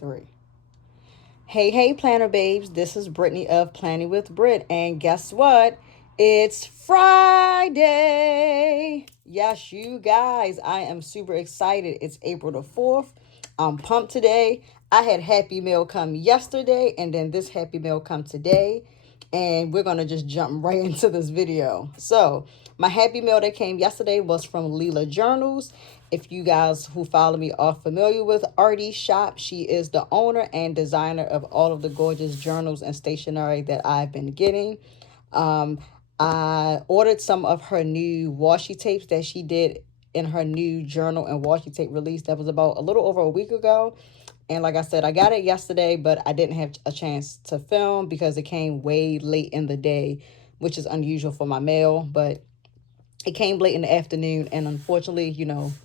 3. Hey, planner babes. This is Brittany of Planning with Brit. And guess what? It's Friday. Yes, you guys. I am super excited. It's April the 4th. I'm pumped today. I had Happy Meal come yesterday, and then this Happy Meal come today. And we're going to just jump right into this video. So, my Happy Meal that came yesterday was from Leelajournals. If you guys who follow me are familiar with Artie's shop, she is the owner and designer of all of the gorgeous journals and stationery that I've been getting. I ordered some of her new washi tapes that she did in her new journal and washi tape release. That was about a little over a week ago. And like I said, I got it yesterday, but I didn't have a chance to film because it came way late in the day, which is unusual for my mail. But it came late in the afternoon, and unfortunately,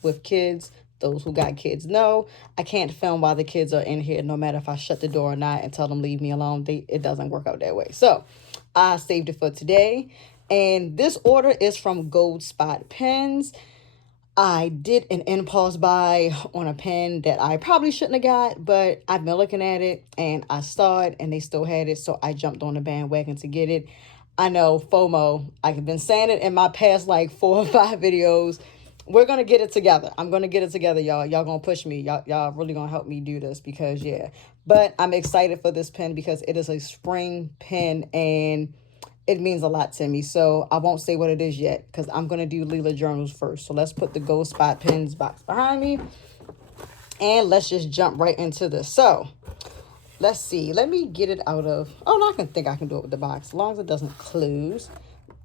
with kids, those who got kids know, I can't film while the kids are in here, no matter if I shut the door or not and tell them leave me alone. It doesn't work out that way. So I saved it for today. And this order is from Goldspotpens. I did an impulse buy on a pen that I probably shouldn't have got, but I've been looking at it and I saw it and they still had it. So I jumped on the bandwagon to get it. I know, FOMO. I've been saying it in my past like 4 or 5 videos. We're going to get it together. I'm going to get it together, y'all. Y'all going to push me. Y'all really going to help me do this because, yeah. But I'm excited for this pen because it is a spring pen and it means a lot to me. So I won't say what it is yet because I'm going to do Leelajournals first. So let's put the Goldspotpens box behind me and let's just jump right into this. So let's see. Let me get it out of... Oh, no, I can do it with the box. As long as it doesn't close.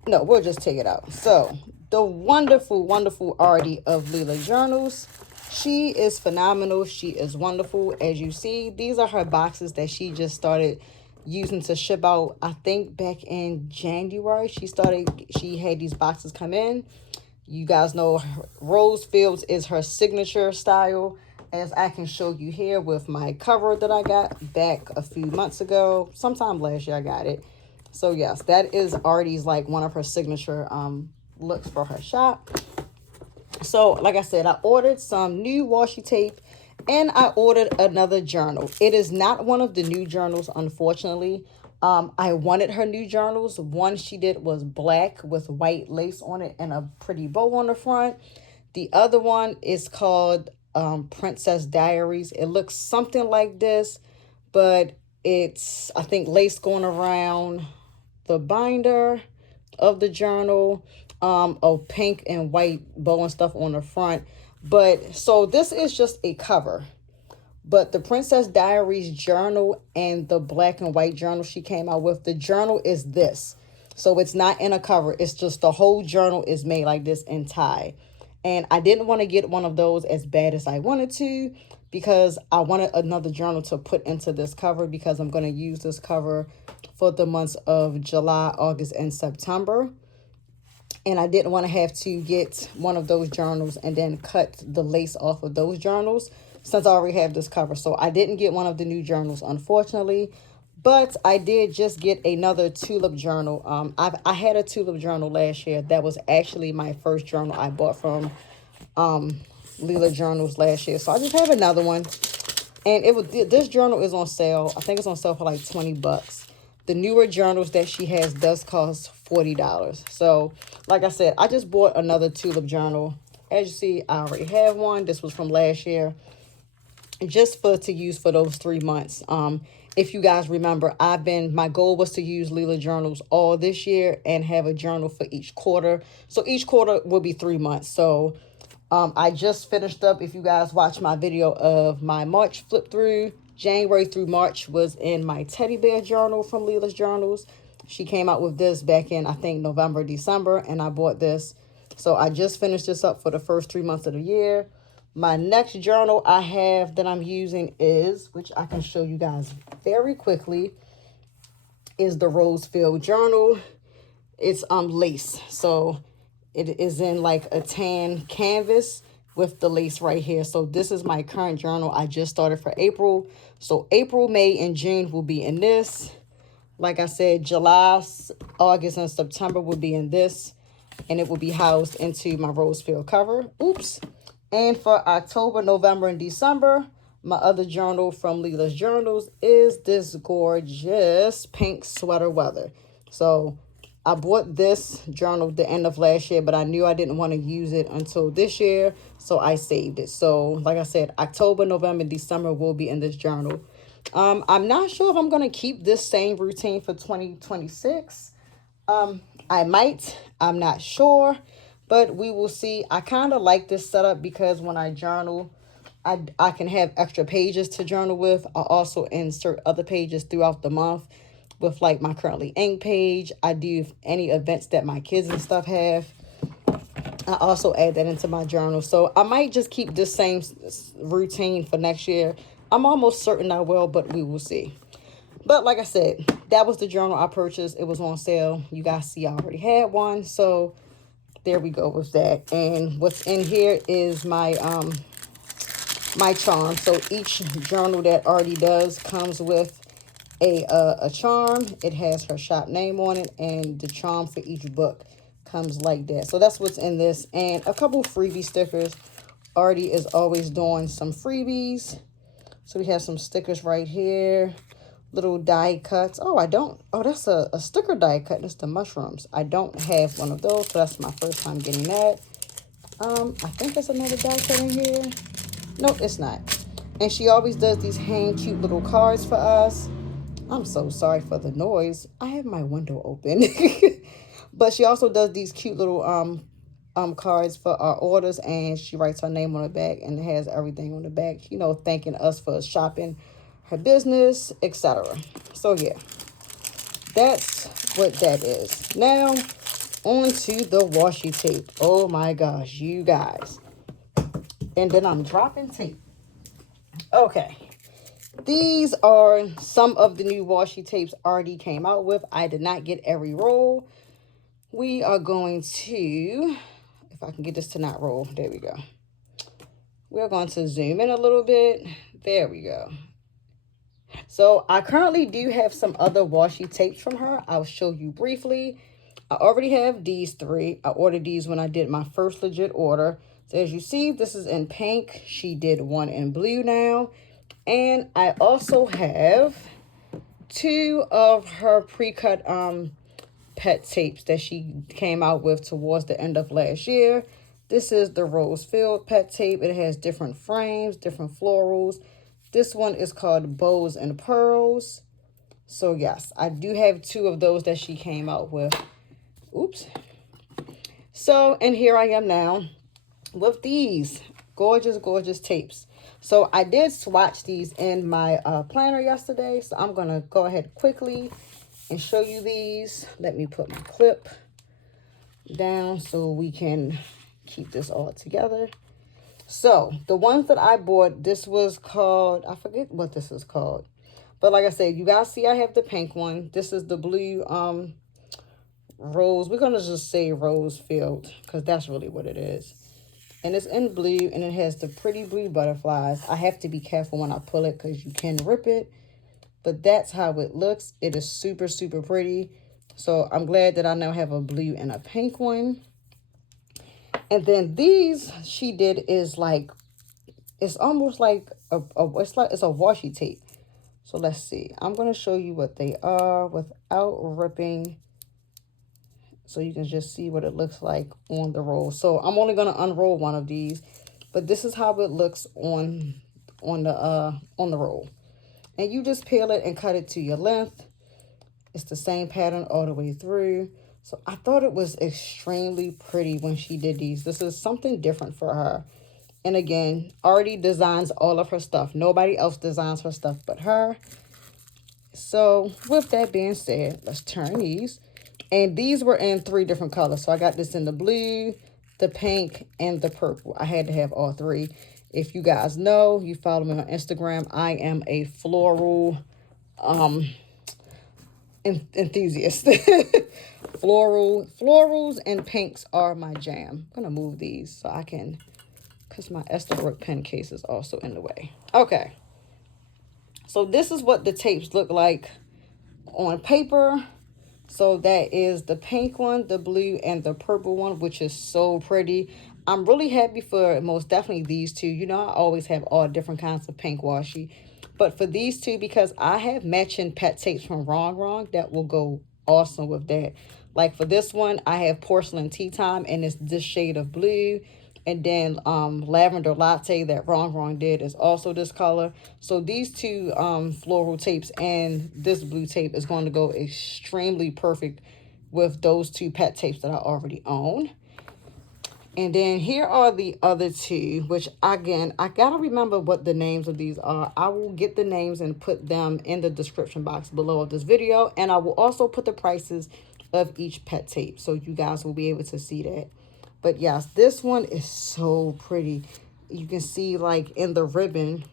No, we'll just take it out. So, the wonderful, wonderful Artie of Leelajournals. She is phenomenal. She is wonderful. As you see, these are her boxes that she just started using to ship out. I think back in January, she had these boxes come in. You guys know Rose Fields is her signature style, as I can show you here with my cover that I got back a few months ago. Sometime last year I got it. So yes, that is Artie's, like one of her signature looks for her shop. So like I said, I ordered some new washi tape and I ordered another journal. It is not one of the new journals, unfortunately. I wanted her new journals. One she did was black with white lace on it and a pretty bow on the front. The other one is called Princess Diaries. It looks something like this, but it's, I think, lace going around the binder of the journal, a pink and white bow and stuff on the front. But so this is just a cover. But the Princess Diaries journal and the black and white journal she came out with, the journal is this. So it's not in a cover. It's just the whole journal is made like this in tie. And I didn't want to get one of those as bad as I wanted to because I wanted another journal to put into this cover because I'm going to use this cover for the months of July, August, and September. And I didn't want to have to get one of those journals and then cut the lace off of those journals since I already have this cover. So I didn't get one of the new journals, unfortunately. But I did just get another Tulip journal. I had a Tulip journal last year. That was actually my first journal I bought from Leelajournals last year. So I just have another one. And this journal is on sale. I think it's on sale for like 20 bucks. The newer journals that she has does cost $40. So, like I said, I just bought another Tulip journal. As you see, I already have one. This was from last year. Just to use for those 3 months. If you guys remember, my goal was to use Leelajournals all this year and have a journal for each quarter. So each quarter will be 3 months. So I just finished up, if you guys watch my video of my March flip through, January through March was in my teddy bear journal from Leelajournals. She came out with this back in, I think, November, December, and I bought this. So I just finished this up for the first 3 months of the year. My next journal I have that I'm using is, which I can show you guys very quickly, is the Rosefield journal. It's lace. So it is in like a tan canvas with the lace right here. So this is my current journal. I just started for April. So April, May, and June will be in this. Like I said, July, August, and September will be in this. And it will be housed into my Rosefield cover. Oops. And for October, November, and December, My other journal from Leelajournals is this gorgeous pink sweater weather. So I bought this journal the end of last year, but I knew I didn't want to use it until this year, so I saved it. So like I said, October, November, December will be in this journal. I'm not sure if I'm going to keep this same routine for 2026. I might, I'm not sure, but we will see. I kind of like this setup because when I journal, I can have extra pages to journal with. I also insert other pages throughout the month with like my currently ink page. I do any events that my kids and stuff have. I also add that into my journal. So I might just keep this same routine for next year. I'm almost certain I will, but we will see. But like I said, that was the journal I purchased. It was on sale. You guys see I already had one. So there we go with that. And what's in here is my my charm. So each journal that already does comes with a charm. It has her shop name on it, and the charm for each book comes like that. So that's what's in this, and a couple freebie stickers. Artie is always doing some freebies. So we have some stickers right here, little die cuts. Oh, I don't. Oh, that's a sticker die cut. It's the mushrooms. I don't have one of those, so that's my first time getting that. I think there's another die cut in here. Nope, it's not. And she always does these hand cute little cards for us. I'm so sorry for the noise. I have my window open. But she also does these cute little cards for our orders, and she writes her name on the back, and it has everything on the back, you know, thanking us for shopping her business, etc. So yeah, that's what that is. Now on to the washi tape. Oh my gosh, you guys. And then I'm dropping tape. Okay, these are some of the new washi tapes already came out with. I did not get every roll. We are going to, if I can get this to not roll, there we go. We're going to zoom in a little bit. There we go. So I currently do have some other washi tapes from her. I'll show you briefly. I already have these three. I ordered these when I did my first legit order. So as you see, this is in pink. She did one in blue now. And I also have two of her pre-cut pet tapes that she came out with towards the end of last year. This is the rose filled pet tape. It has different frames, different florals. This one is called Bows and Pearls. So yes, I do have two of those that she came out with. Oops. So, and here I am now with these gorgeous, gorgeous tapes. So I did swatch these in my planner yesterday. So I'm going to go ahead quickly and show you these. Let me put my clip down so we can keep this all together. So the ones that I bought, this was called, I forget what this is called. But like I said, you guys see I have the pink one. This is the blue rose. We're going to just say rose filled because that's really what it is. And it's in blue, and it has the pretty blue butterflies. I have to be careful when I pull it because you can rip it. But that's how it looks. It is super, super pretty. So I'm glad that I now have a blue and a pink one. And then these she did is like, it's almost like it's a washi tape. So let's see. I'm going to show you what they are without ripping, so you can just see what it looks like on the roll. So I'm only going to unroll one of these, but this is how it looks on the roll. And you just peel it and cut it to your length. It's the same pattern all the way through. So I thought it was extremely pretty when she did these. This is something different for her. And again, Artie designs all of her stuff. Nobody else designs her stuff but her. So with that being said, let's turn these. And these were in 3 different colors. So I got this in the blue, the pink, and the purple. I had to have all 3. If you guys know, you follow me on Instagram, I am a floral enthusiast. Florals and pinks are my jam. I'm gonna move these so I can, because my Estabrook pen case is also in the way. Okay, so this is what the tapes look like on paper. So that is the pink one, the blue, and the purple one, which is so pretty. I'm really happy for most definitely these two. You know, I always have all different kinds of pink washi. But for these two, because I have matching pet tapes from Wrong Wrong, that will go awesome with that. Like for this one, I have Porcelain Tea Time, and it's this shade of blue. And then Lavender Latte that Wrong Wrong did is also this color. So these two floral tapes and this blue tape is going to go extremely perfect with those two pet tapes that I already own. And then here are the other two, which again, I gotta remember what the names of these are. I will get the names and put them in the description box below of this video. And I will also put the prices of each pet tape, so you guys will be able to see that. But yes, this one is so pretty. You can see like in the ribbon,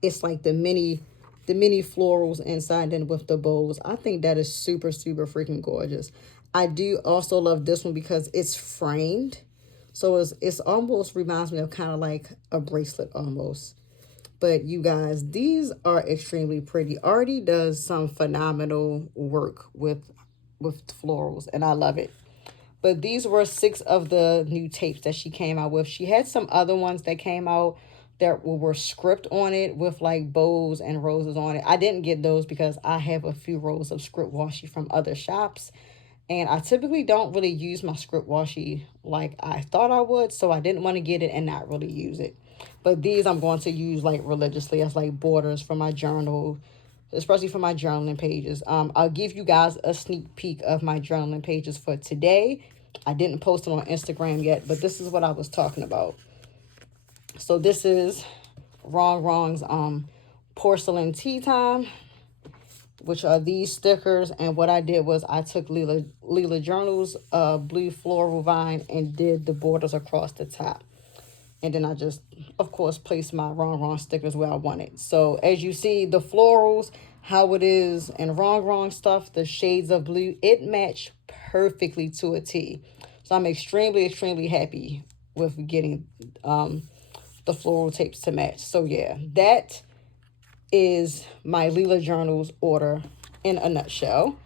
it's like the mini florals inside and with the bows. I think that is super, super freaking gorgeous. I do also love this one because it's framed. So it's almost reminds me of kind of like a bracelet almost. But you guys, these are extremely pretty. Artie does some phenomenal work with florals, and I love it. But these were 6 of the new tapes that she came out with. She had some other ones that came out that were script on it with like bows and roses on it. I didn't get those because I have a few rolls of script washi from other shops. And I typically don't really use my script washi like I thought I would. So I didn't want to get it and not really use it. But these I'm going to use like religiously as like borders for my journal, especially for my journaling pages. I'll give you guys a sneak peek of my journaling pages for today. I didn't post them on Instagram yet, but this is what I was talking about. So this is Wrong Wrong's Porcelain Tea Time, which are these stickers. And what I did was I took Leelajournals blue floral vine and did the borders across the top. And then I just, of course, placed my Wrong Wrong stickers where I want it. So as you see, the florals, how it is, and Wrong Wrong stuff, the shades of blue, it matched perfectly to a T. So I'm extremely, extremely happy with getting the floral tapes to match. So yeah, that is my Leelajournals order in a nutshell.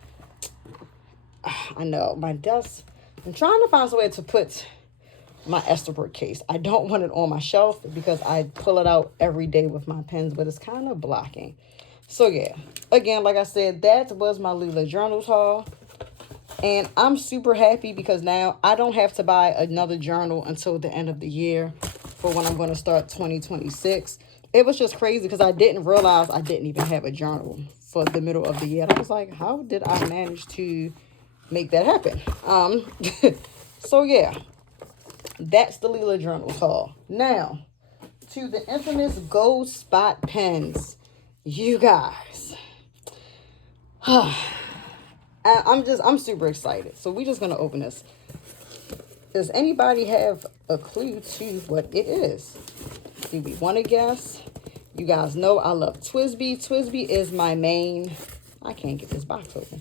I know, my desk, I'm trying to find some way to put my Esterbrook case. I don't want it on my shelf because I pull it out every day with my pens, but it's kind of blocking. So yeah, again, like I said, that was my Leelajournals haul. And I'm super happy because now I don't have to buy another journal until the end of the year for when I'm going to start 2026. It was just crazy because I didn't realize I didn't even have a journal for the middle of the year. And I was like, how did I manage to make that happen? So yeah, that's the Leelajournals haul. Now, to the infamous Goldspot pens. You guys. I'm super excited. So we're just going to open this. Does anybody have a clue to what it is? Do we want to guess? You guys know I love Twisby. Twisby is my main. I can't get this box open.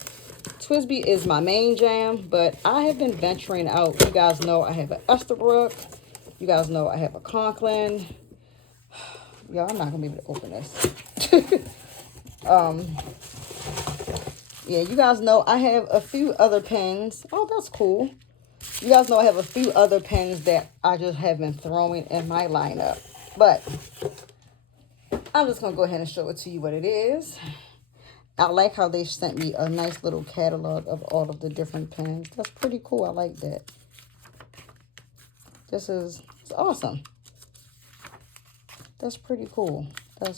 Twisby is my main jam, but I have been venturing out. You guys know I have an Esterbrook. You guys know I have a Conklin. Y'all, I'm not going to be able to open this. Yeah, you guys know I have a few other pens. Oh, that's cool. You guys know I have a few other pens that I just have been throwing in my lineup. But I'm just going to go ahead and show it to you what it is. I like how they sent me a nice little catalog of all of the different pens. That's pretty cool. I like that. It's awesome. That's pretty cool. I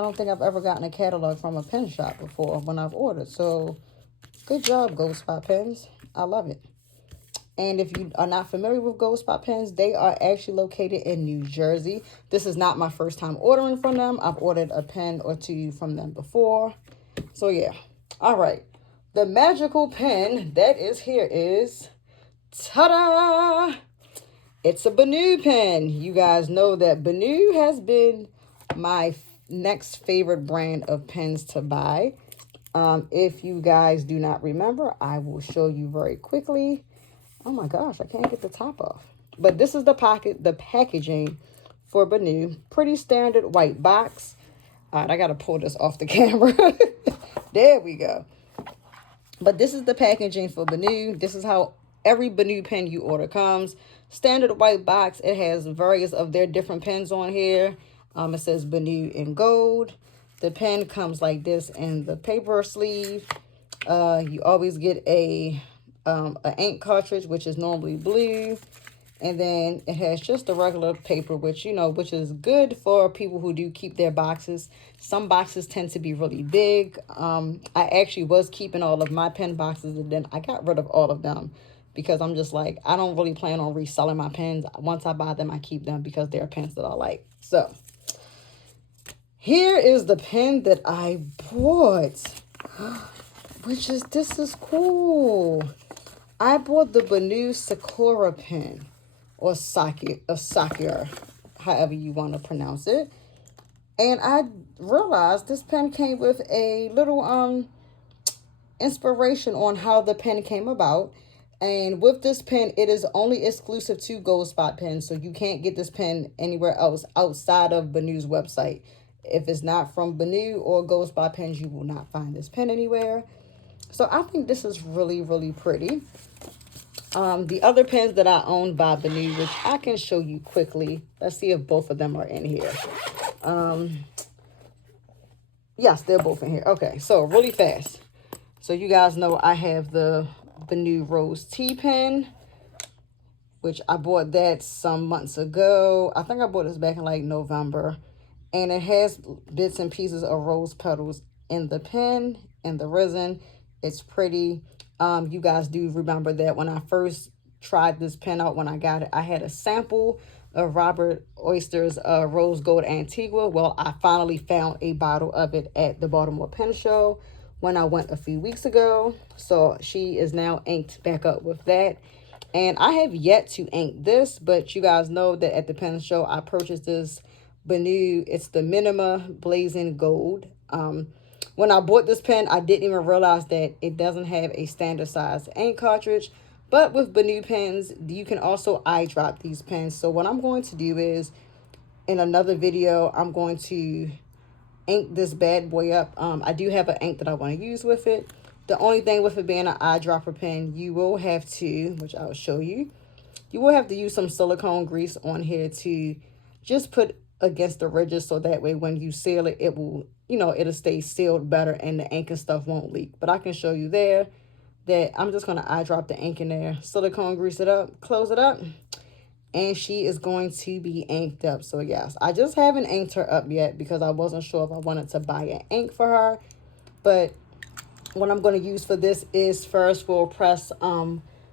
don't think I've ever gotten a catalog from a pen shop before when I've ordered. So, good job, Goldspot Pens. I love it. And if you are not familiar with Goldspot Pens, they are actually located in New Jersey. This is not my first time ordering from them. I've ordered a pen or two from them before. So, yeah. All right. The magical pen that is here is, ta-da! It's a Benu pen. You guys know that Benu has been my next favorite brand of pens to buy. If you guys do not remember, I will show you very quickly. Oh my gosh, I can't get the top off. But this is the packaging for Benu. Pretty standard white box. All right, I got to pull this off the camera. There we go. But this is the packaging for Benu. This is how every Benu pen you order comes. Standard white box. It has various of their different pens on here. It says Benu in gold. The pen comes like this in the paper sleeve. You always get a ink cartridge, which is normally blue. And then it has just the regular paper, which, which is good for people who do keep their boxes. Some boxes tend to be really big. I actually was keeping all of my pen boxes, and then I got rid of all of them because I'm just like, I don't really plan on reselling my pens. Once I buy them, I keep them because they're pens that I like. So here is the pen that I bought, this is cool. I bought the Benu Sakura pen, or Sakura, however you want to pronounce it. And I realized this pen came with a little inspiration on how the pen came about. And with this pen, it is only exclusive to Goldspot pens, so you can't get this pen anywhere else outside of Benu's website. If it's not from Benu or Goldspot pens, you will not find this pen anywhere. So I think this is really, really pretty. The other pens that I own by Benu, which I can show you quickly. Let's see if both of them are in here. Yes, they're both in here. Okay, so really fast. So you guys know I have the Benu Rose Tea pen, which I bought that some months ago. I think I bought this back in like November. And it has bits and pieces of rose petals in the pen and the resin. It's pretty. You guys do remember that when I first tried this pen out, when I got it, I had a sample of Robert Oyster's Rose Gold Antigua. Well, I finally found a bottle of it at the Baltimore Pen Show when I went a few weeks ago. So she is now inked back up with that. And I have yet to ink this, but you guys know that at the pen show, I purchased this Benu. It's the Minima Blazing Gold. When I bought this pen, I didn't even realize that it doesn't have a standard size ink cartridge. But with Benu pens, you can also eye drop these pens. So what I'm going to do is, in another video, I'm going to ink this bad boy up. I do have an ink that I want to use with it. The only thing with it being an eyedropper pen, you will have to, which I'll show you, you will have to use some silicone grease on here to just put against the ridges, so that way when you seal it, it will, it'll stay sealed better and the ink and stuff won't leak. But I can show you there that I'm just going to eyedrop the ink in there, silicone grease it up, close it up, and she is going to be inked up. So yes, I just haven't inked her up yet because I wasn't sure if I wanted to buy an ink for her. But what I'm going to use for this is Ferris Wheel Press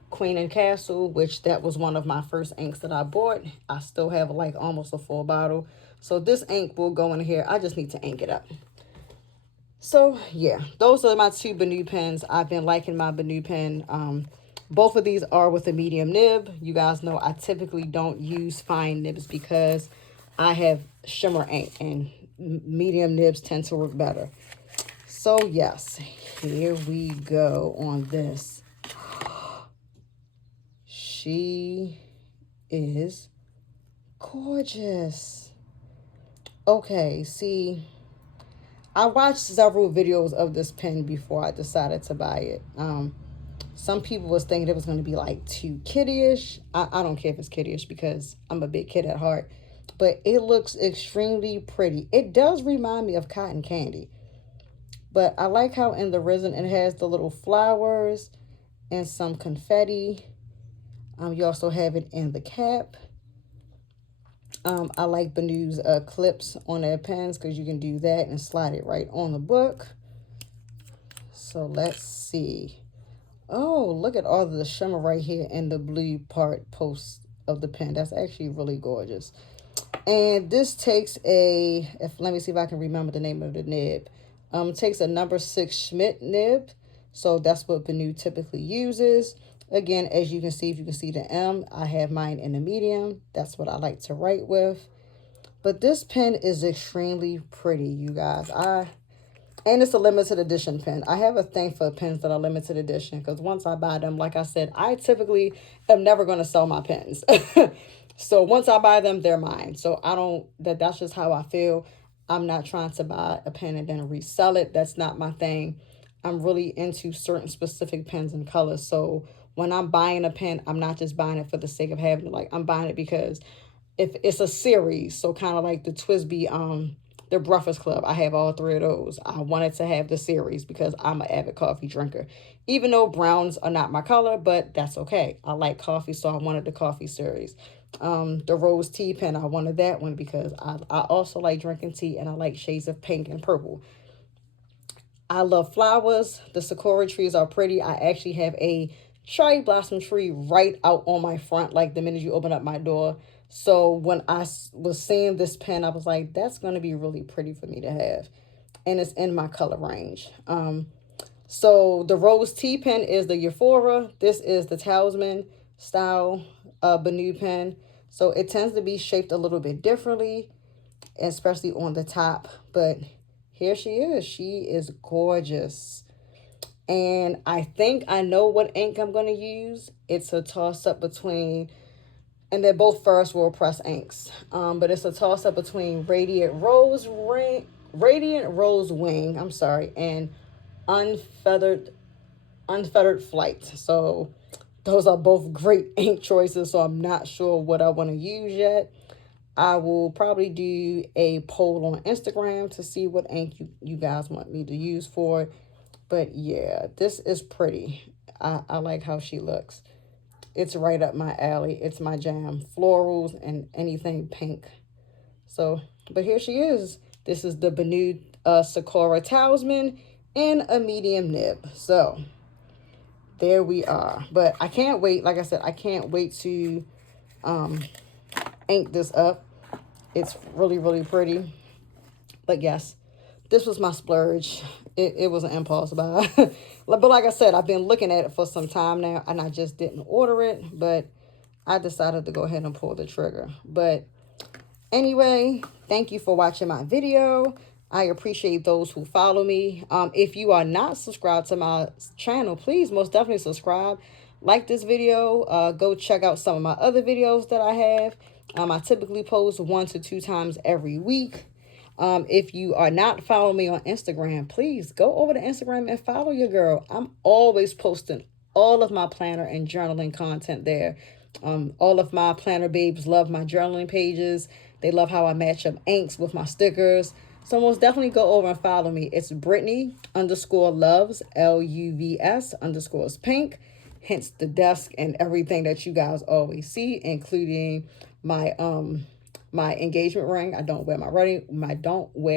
Queen and Castle, which that was one of my first inks that I bought. I still have like almost a full bottle. So this ink will go in here. I just need to ink it up. So yeah, those are my two Benu pens. I've been liking my Benu pen. Both of these are with a medium nib. You guys know I typically don't use fine nibs because I have shimmer ink and medium nibs tend to work better. So yes, here we go on this. She is gorgeous. Okay, see, I watched several videos of this pen before I decided to buy it. Some people was thinking it was going to be like too kiddie-ish. I don't care if it's kiddie-ish because I'm a big kid at heart. But it looks extremely pretty. It does remind me of cotton candy. But I like how in the resin it has the little flowers and some confetti. You also have it in the cap. I like Benu's clips on their pens because you can do that and slide it right on the book. So let's see. Oh, look at all of the shimmer right here in the blue post of the pen. That's actually really gorgeous. And this takes let me see if I can remember the name of the nib. It takes a number 6 Schmidt nib. So that's what Benu typically uses. Again, as you can see, if you can see the M, I have mine in a medium. That's what I like to write with. But this pen is extremely pretty, you guys. And it's a limited edition pen. I have a thing for pens that are limited edition because once I buy them, like I said, I typically am never going to sell my pens. So once I buy them, they're mine. So that's just how I feel. I'm not trying to buy a pen and then resell it. That's not my thing. I'm really into certain specific pens and colors. So when I'm buying a pen, I'm not just buying it for the sake of having it. Like, I'm buying it because if it's a series, so kind of like the Twisby, the Breakfast Club, I have all three of those. I wanted to have the series because I'm an avid coffee drinker. Even though browns are not my color, but that's okay. I like coffee, so I wanted the coffee series. The rose tea pen, I wanted that one because I also like drinking tea and I like shades of pink and purple. I love flowers. The Sakura trees are pretty. I actually have a cherry blossom tree right out on my front, like the minute you open up my door. So when I was seeing this pen, I was like, that's going to be really pretty for me to have. And it's in my color range. So the rose tea pen is the Euphoria. This is the Talisman style Benu pen. So it tends to be shaped a little bit differently, especially on the top. But here she is. She is gorgeous. And I think I know what ink I'm going to use. It's a toss-up between, and they're both first roll press inks. But it's a toss-up between Radiant Rose Wing, I'm sorry, and Unfeathered Flight. So those are both great ink choices, so I'm not sure what I want to use yet. I will probably do a poll on Instagram to see what ink you guys want me to use for it. But yeah, this is pretty. I like how she looks. It's right up my alley. It's my jam. Florals and anything pink. So, but here she is. This is the Benu Sakura Talisman in a medium nib. So, there we are. But I can't wait. Like I said, I can't wait to ink this up. It's really, really pretty. But yes, this was my splurge. It was an impulse buy. But like I said, I've been looking at it for some time now, and I just didn't order it. But I decided to go ahead and pull the trigger. But anyway, thank you for watching my video. I appreciate those who follow me. If you are not subscribed to my channel, please most definitely subscribe. Like this video. Go check out some of my other videos that I have. I typically post 1 to 2 times every week. If you are not following me on Instagram, please go over to Instagram and follow your girl. I'm always posting all of my planner and journaling content there. All of my planner babes love my journaling pages. They love how I match up inks with my stickers. So most definitely go over and follow me. It's Brittany_loves, LUVS_pink. Hence the desk and everything that you guys always see, including my my engagement ring. I don't wear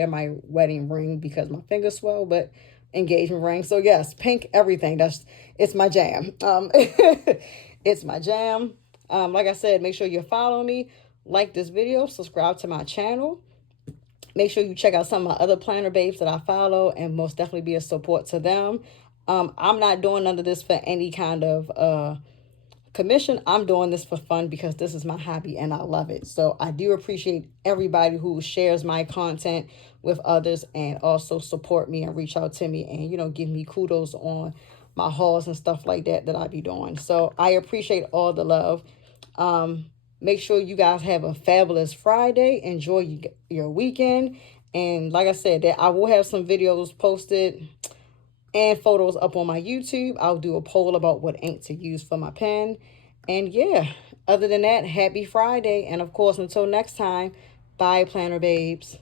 my wedding ring because my fingers swell, but engagement ring. So yes, pink everything. It's my jam. It's my jam. Like I said, make sure you follow me, like this video, subscribe to my channel. Make sure you check out some of my other planner babes that I follow, and most definitely be a support to them. I'm not doing none of this for any kind of commission. I'm doing this for fun because this is my hobby and I love it. So I do appreciate everybody who shares my content with others and also support me and reach out to me and, you know, give me kudos on my hauls and stuff like that I be doing. So I appreciate all the love. Make sure you guys have a fabulous Friday. Enjoy your weekend. And like I said, that I will have some videos posted and photos up on my YouTube. I'll do a poll about what ink to use for my pen. And yeah, other than that, happy Friday. And of course, until next time, bye, planner babes.